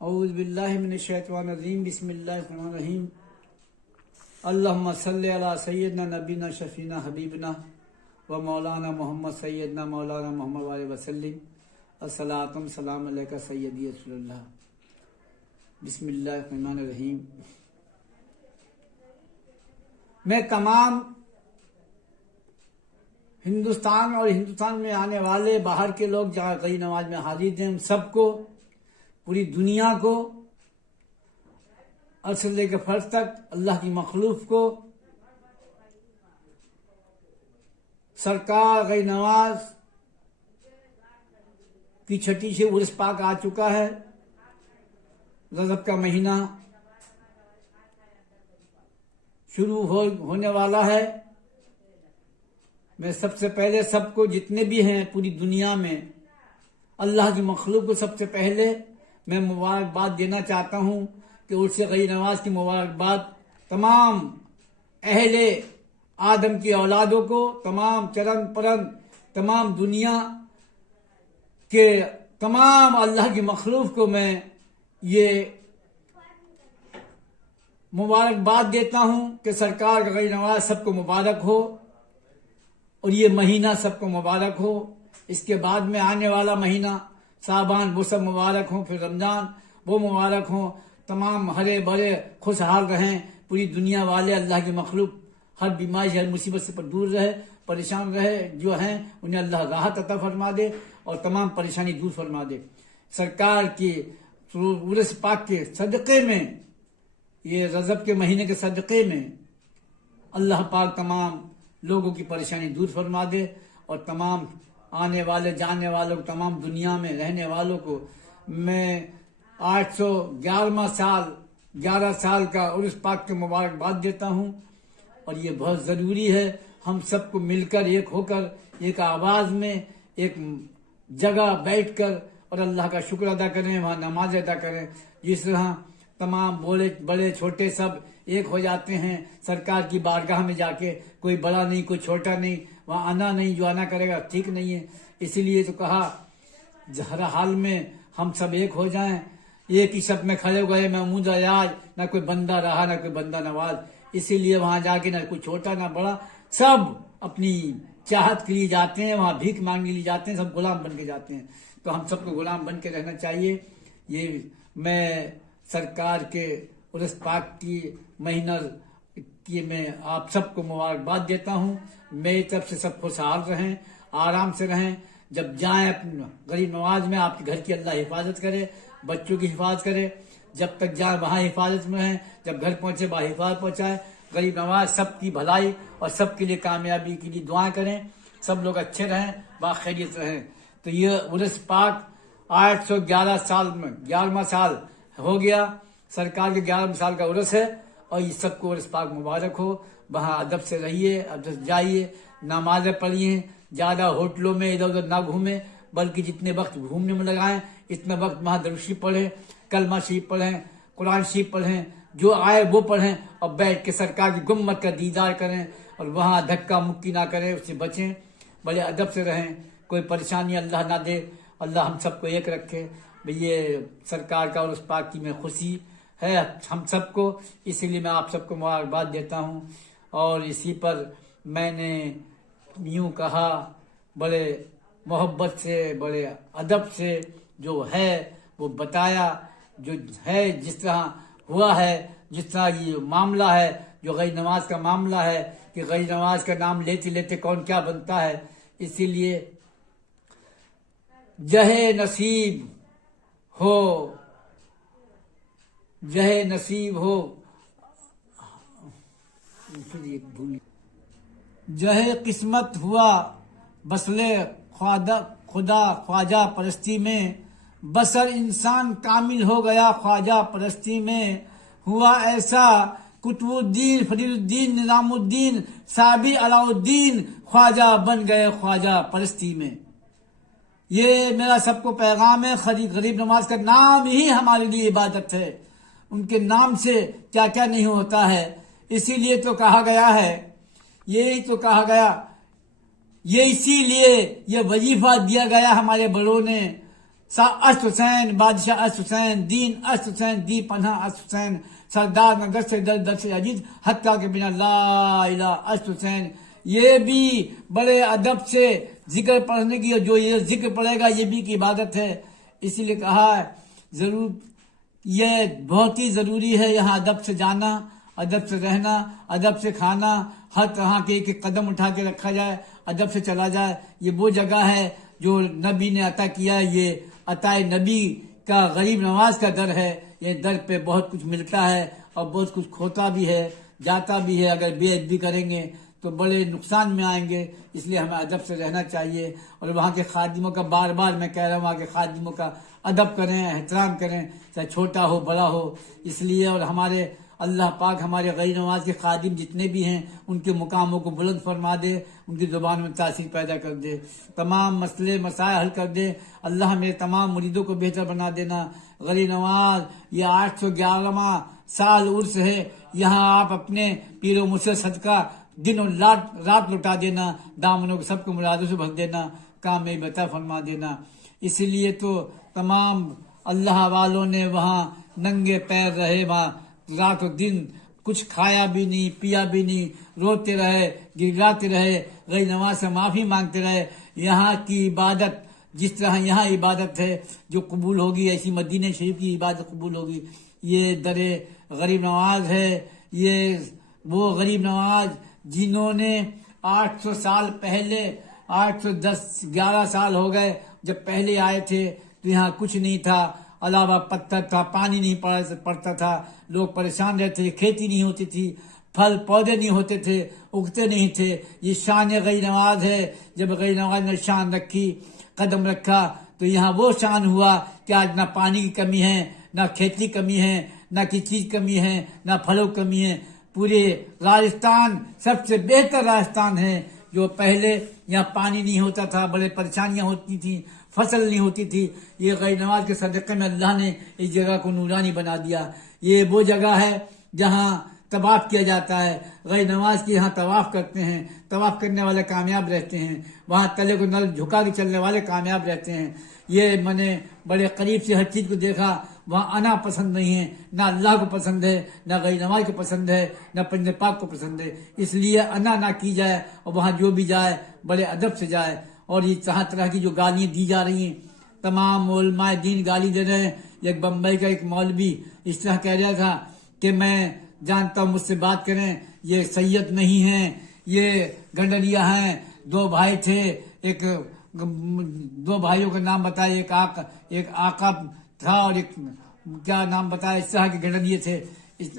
اعوذ باللہ من الشیطان الرجیم بسم اللہ الرحمن الرحیم اللہم صلی علی سیدنا نبینا شفینا حبیبنا و مولانا محمد سیدنا مولانا محمد علیہ وسلم الصلاۃ سلام علیکہ سیدی رسول اللہ بسم اللہ الرحمن الرحیم۔ میں تمام ہندوستان اور ہندوستان میں آنے والے باہر کے لوگ جہاں غیر نماز میں حاضر ہیں ان سب کو، پوری دنیا کو، عرش سے لے کے فرض تک اللہ کی مخلوق کو، سرکار غیر نماز کی چھٹی سے عرس پاک آ چکا ہے، رجب کا مہینہ شروع ہونے والا ہے۔ میں سب سے پہلے سب کو جتنے بھی ہیں پوری دنیا میں اللہ کی مخلوق کو سب سے پہلے میں مبارکباد دینا چاہتا ہوں کہ عرس غیر نماز کی مبارکباد تمام اہل آدم کی اولادوں کو، تمام چرن پرن، تمام دنیا کے تمام اللہ کی مخلوق کو میں یہ مبارکباد دیتا ہوں کہ سرکار کا غیر نماز سب کو مبارک ہو اور یہ مہینہ سب کو مبارک ہو۔ اس کے بعد میں آنے والا مہینہ شعبان وہ سب مبارک ہوں، پھر رمضان وہ مبارک ہوں، تمام ہرے بھرے خوشحال رہیں، پوری دنیا والے اللہ کی مخلوق ہر بیماری ہر مصیبت سے دور رہے، پریشان رہے، جو ہیں انہیں اللہ راحت عطا فرما دے اور تمام پریشانی دور فرما دے۔ سرکار کی عرس پاک کے صدقے میں، یہ رجب کے مہینے کے صدقے میں اللہ پاک تمام لوگوں کی پریشانی دور فرما دے اور تمام آنے والے جانے والوں کو، تمام دنیا میں رہنے والوں کو میں 811 سال کا عرس پاک کے مبارکباد دیتا ہوں۔ اور یہ بہت ضروری ہے ہم سب کو مل کر ایک ہو کر ایک آواز میں ایک جگہ بیٹھ کر اور اللہ کا شکر ادا کریں، وہاں نماز ادا کریں، جس طرح تمام بڑے چھوٹے سب ایک ہو جاتے ہیں سرکار کی بارگاہ میں جا کے، کوئی بڑا نہیں کوئی چھوٹا نہیں، وہاں آنا نہیں، جو آنا کرے گا ٹھیک نہیں ہے۔ اسی لیے تو کہا ہر حال میں ہم سب ایک ہو جائیں، ایک ہی سب میں کھڑے ہوئے محمود ریاض، نہ کوئی بندہ رہا نہ کوئی بندہ نواز۔ اسی لیے وہاں جا کے نہ کوئی چھوٹا نہ بڑا، سب اپنی چاہت کے لیے جاتے ہیں، وہاں بھیک مانگنے لیے جاتے ہیں، سب غلام بن کے جاتے ہیں۔ تو ہم سب کو غلام بن کے رہنا چاہیے۔ یہ میں سرکار کے عرس پاک کی مہینہ کی میں آپ سب کو مبارکباد دیتا ہوں۔ میری طرف سے سب خوشحال رہیں، آرام سے رہیں، جب جائیں اپنے غریب نواز میں آپ کے گھر کی اللہ حفاظت کرے، بچوں کی حفاظت کرے، جب تک جائیں وہاں حفاظت میں رہیں، جب گھر پہنچے با حفاظت پہنچائے۔ غریب نواز سب کی بھلائی اور سب کے لیے کامیابی کے لیے دعائیں کریں، سب لوگ اچھے رہیں، باخیریت رہیں۔ تو یہ عرس پاک 811 سال میں 11واں سال ہو گیا، سرکار کے 11 سال کا عرس ہے، اور یہ سب کو عرس پاک مبارک ہو۔ وہاں ادب سے رہیے، ادب سے جائیے، نمازیں پڑھیے، زیادہ ہوٹلوں میں ادھر ادھر نہ گھومیں، بلکہ جتنے وقت گھومنے میں لگائیں اتنا وقت وہاں درود شریف پڑھیں، کلمہ شریف پڑھیں، قرآن شریف پڑھیں، جو آئے وہ پڑھیں، اور بیٹھ کے سرکار کی گنبد کا دیدار کریں، اور وہاں دھکا مکی نہ کریں، اس سے بچیں، بڑے ادب سے رہیں، کوئی پریشانی اللہ نہ دے، اللہ ہم سب کو ایک رکھے۔ یہ سرکار کا عرس پاک کی میں خوشی ہے ہم سب کو، اسی لیے میں آپ سب کو مبارکباد دیتا ہوں۔ اور اسی پر میں نے یوں کہا، بڑے محبت سے، بڑے ادب سے جو ہے وہ بتایا، جو ہے جس طرح ہوا ہے، جس طرح یہ معاملہ ہے، جو غیر نماز کا معاملہ ہے کہ غیر نماز کا نام لیتے لیتے کون کیا بنتا ہے۔ اسی لیے جہے نصیب ہو، جہے نصیب ہو، جہے قسمت ہوا بسلے خدا خواجہ پرستی میں، بسر انسان کامل ہو گیا خواجہ پرستی میں، ہوا ایسا قطب الدین فرید الدین نظام الدین صابی علاء الدین خواجہ بن گئے خواجہ پرستی میں۔ یہ میرا سب کو پیغام ہے، غریب نواز کا نام ہی ہمارے لیے عبادت ہے، ان کے نام سے کیا کیا نہیں ہوتا ہے۔ اسی لیے تو کہا گیا ہے، یہی تو کہا گیا، یہ اسی لیے یہ وظیفہ دیا گیا ہمارے بڑوں نے اسد حسین، بادشاہ اسد حسین، دین اسد حسین، دی پناہ اسد حسین، سردار نہ در سے در سے عزیز حتیٰ کہ بنا لا الہ اسد حسین. یہ بھی بڑے ادب سے ذکر پڑھنے کی، اور جو یہ ذکر پڑھے گا یہ بھی کی عبادت ہے. اسی لیے کہا ہے ضرور یہ بہت ہی ضروری ہے یہاں ادب سے جانا، ادب سے رہنا، ادب سے کھانا، ہر طرح کے ایک قدم اٹھا کے رکھا جائے، ادب سے چلا جائے. یہ وہ جگہ ہے جو نبی نے عطا کیا ہے. یہ عطا نبی کا غریب نواز کا در ہے. یہ در پہ بہت کچھ ملتا ہے اور بہت کچھ کھوتا بھی ہے، جاتا بھی ہے. اگر بے ادبی کریں گے تو بڑے نقصان میں آئیں گے. اس لیے ہمیں ادب سے رہنا چاہیے. اور وہاں کے خادموں کا بار بار میں کہہ رہا ہوں، وہاں کے خادموں کا ادب کریں، احترام کریں، چاہے چھوٹا ہو بڑا ہو. اس لیے اور ہمارے اللہ پاک ہمارے غیر نواز کے خادم جتنے بھی ہیں ان کے مقاموں کو بلند فرما دے، ان کی زبان میں تاثیر پیدا کر دے، تمام مسئلے مسائل حل کر دے. اللہ میرے تمام مریدوں کو بہتر بنا دینا. غیر نواز یہ 811واں سال عرس ہے. یہاں آپ اپنے پیر و مرشد صدقہ دن اور رات لٹا دینا، دامنوں کو سب کو مرادوں سے بھر دینا، کام میں بتا فرما دینا. اسی لیے تو تمام اللہ والوں نے وہاں ننگے پیر رہے، وہاں رات و دن کچھ کھایا بھی نہیں پیا بھی نہیں، روتے رہے، گڑگڑاتے رہے، غیر نواز سے معافی مانگتے رہے. یہاں کی عبادت جس طرح یہاں عبادت ہے جو قبول ہوگی، ایسی مدینہ شریف کی عبادت قبول ہوگی. یہ در غریب نواز ہے. یہ وہ غریب نواز جنہوں نے 800 سال پہلے، 811 سال ہو گئے جب پہلے آئے تھے تو یہاں کچھ نہیں تھا، علاوہ پتھر تھا، پانی نہیں پڑتا تھا، لوگ پریشان رہتے تھے، کھیتی نہیں ہوتی تھی، پھل پودے نہیں ہوتے تھے، اگتے نہیں تھے. یہ شان غیر نواز ہے. جب غیر نواز نے شان رکھی، قدم رکھا، تو یہاں وہ شان ہوا کہ آج نہ پانی کی کمی ہے، نہ کھیتی کمی ہے، نہ کسی چیز کمی ہے، نہ پھلوں کمی ہے. پورے راجستھان سب سے بہتر راجستھان ہے. جو پہلے یہاں پانی نہیں ہوتا تھا، بڑے پریشانیاں ہوتی تھیں، فصل نہیں ہوتی تھی، یہ غیر نواز کے صدقے میں اللہ نے اس جگہ کو نورانی بنا دیا. یہ وہ جگہ ہے جہاں طواف کیا جاتا ہے. غیر نواز کی یہاں طواف کرتے ہیں، طواف کرنے والے کامیاب رہتے ہیں. وہاں تلے کو نل جھکا کے چلنے والے کامیاب رہتے ہیں. یہ میں نے بڑے قریب سے ہر چیز کو دیکھا. وہاں انا پسند نہیں ہے، نہ اللہ کو پسند ہے، نہ غیر نواز کو پسند ہے، نہ پنج پاک کو پسند ہے. اس لیے انا نہ کی جائے، اور وہاں جو بھی جائے بڑے ادب سے جائے. اور یہ طرح کی جو گالیاں دی جا رہی ہیں، تمام علماء دین گالی دے رہے ہیں. ایک بمبئی کا ایک مولوی اس طرح کہہ رہا تھا کہ میں جانتا ہوں، مجھ سے بات کریں، یہ سید نہیں ہیں، یہ گنڈریا ہیں. 2 بھائی تھے، ایک 2 بھائیوں کا نام بتایا، ایک آقا تھا اور ایک کیا نام بتایا. اس طرح کے گنڈریے تھے.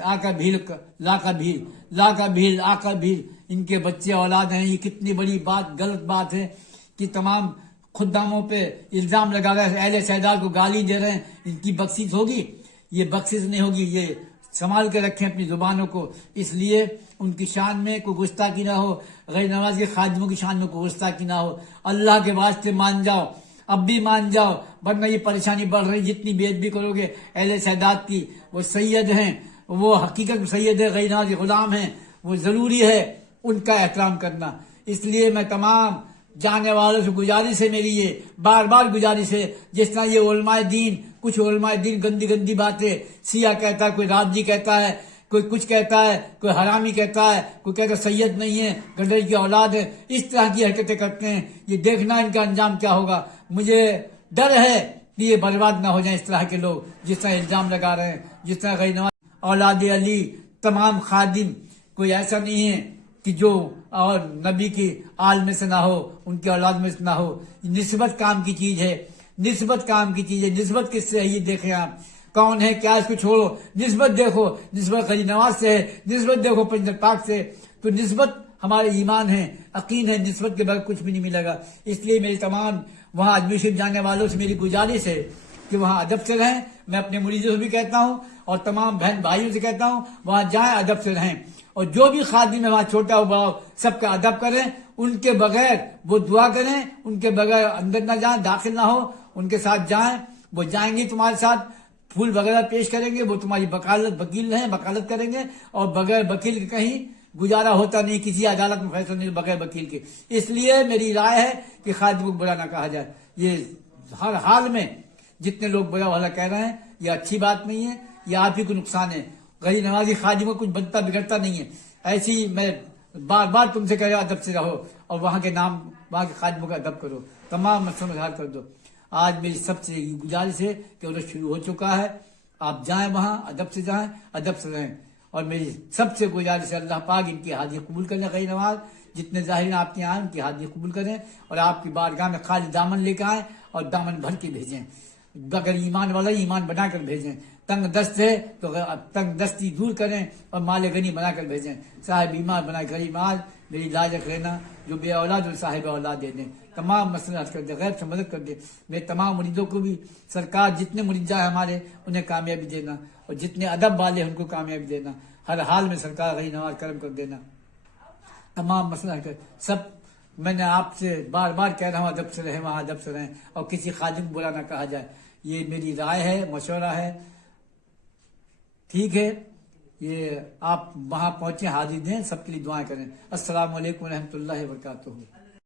آقا بھیل، لاکا بھیل، آقا بھیل، ان کے بچے اولاد ہیں. یہ کتنی بڑی بات، غلط بات ہے کہ تمام خداموں پہ الزام لگا رہے ہیں، اہل سیدال کو گالی دے رہے ہیں. ان کی بخشش ہوگی؟ یہ بخشش نہیں ہوگی. یہ سنبھال کے رکھیں اپنی زبانوں کو. اس لیے ان کی شان میں کوئی گستاخی نہ ہو، غیر نواز کے خادموں کی شان میں کوئی گستاخی نہ ہو. اللہ کے واسطے مان جاؤ، اب بھی مان جاؤ، ورنہ یہ پریشانی بڑھ رہی. جتنی بے ادبی کرو گے اہل سیدات کی، وہ سید ہیں، وہ حقیقت سید ہے، غیر نواز کے غلام ہیں. وہ ضروری ہے ان کا احترام کرنا. اس لیے میں تمام جانے والوں سے گزارش ہے، میری یہ بار بار گزارش ہے. جس طرح یہ علماء دین، کچھ علماء دین گندی باتیں، سیاہ کہتا ہے، کوئی راجی کہتا ہے، کوئی کچھ کہتا ہے، کوئی حرامی کہتا ہے، کوئی کہتا ہے سید نہیں ہے، گنڈر کی اولاد ہے. اس طرح کی حرکتیں کرتے ہیں. یہ دیکھنا ان کا انجام کیا ہوگا. مجھے ڈر ہے کہ یہ برباد نہ ہو جائیں اس طرح کے لوگ جس طرح الزام لگا رہے ہیں. جس طرح غیر نواز اولاد علی تمام خادم، کوئی ایسا نہیں ہے کہ جو اور نبی کی آل میں سے نہ ہو، ان کی اولاد میں سے نہ ہو. نسبت کام کی چیز ہے، نسبت کام کی چیز ہے. نسبت کس سے ہے یہ دیکھیں آپ. کون ہے کیا، اس کو چھوڑو، نسبت دیکھو. نسبت غیر نواز سے ہے، نسبت دیکھو پنج پاک سے. تو نسبت ہمارے ایمان ہے، یقین ہے. نسبت کے بغیر کچھ بھی نہیں ملے گا. اس لیے میری تمام وہاں اجمیر شریف جانے والوں سے میری گزارش ہے کہ وہاں ادب سے رہیں. میں اپنے مریدوں سے بھی کہتا ہوں اور تمام بہن بھائیوں سے کہتا ہوں، وہاں جائیں، ادب سے رہیں. اور جو بھی خادم ہے وہاں چھوٹا ہو بڑا ہو، سب کا ادب کریں. ان کے بغیر وہ دعا کریں، ان کے بغیر اندر نہ جائیں، داخل نہ ہو. ان کے ساتھ جائیں، وہ جائیں گے تمہارے ساتھ، پھول وغیرہ پیش کریں گے، وہ تمہاری وکیل ہیں، وکالت کریں گے. اور بغیر وکیل کے کہیں گزارا ہوتا نہیں، کسی عدالت میں فیصلہ نہیں بغیر وکیل کے. اس لیے میری رائے ہے کہ خادم کو برا نہ کہا جائے. یہ ہر حال میں جتنے لوگ برا بھلا کہہ رہے ہیں یہ اچھی بات نہیں ہے، یہ آپ ہی کو نقصان ہے. غیر نمازی خادم کو کچھ بنتا بگڑتا نہیں ہے. ایسی میں بار بار تم سے کہہ رہا ہوں ادب سے رہو اور وہاں کے نام وہاں کے خادموں کا ادب کرو، تمام مسئلوں کا حل کر دو. آج میری سب سے گزارش ہے کہ عرس شروع ہو چکا ہے، آپ جائیں وہاں ادب سے جائیں، ادب سے رہیں. اور میری سب سے گزارش ہے اللہ پاک ان کی حاضری قبول کریں. غیر نماز جتنے ظاہرین آپ کے آئیں ان کی حاضری قبول کریں اور آپ کی بارگاہ میں خالی دامن لے کے آئیں اور دامن بھر کے بھیجیں. اگر ایمان والا ایمان بنا کر بھیجیں، تنگ دست ہے تو تنگ دستی دور کریں اور مال غنی بنا کر بھیجیں. صاحب ایمان بنا غریب آج میری لاج رکھ لینا، جو بے اولاد اور صاحب اولاد دے دیں، تمام مسئلے حل کر دے، غیب سے مدد کر دے. میرے تمام مریدوں کو بھی سرکار جتنے مرید جائے ہمارے انہیں کامیابی دینا اور جتنے ادب والے ہیں ان کو کامیابی دینا. ہر حال میں سرکار غیر نواز کرم کر دینا. تمام مسئلہ حل کر سب. میں نے آپ سے بار بار کہہ رہا ہوں ادب سے رہیں، وہاں ادب سے رہیں اور کسی خادم کو برا نہ کہا جائے. یہ میری رائے ہے، مشورہ ہے. ٹھیک ہے، یہ آپ وہاں پہنچے، حاضری دیں، سب کے لیے دعائیں کریں. السلام علیکم ورحمۃ اللہ وبرکاتہ.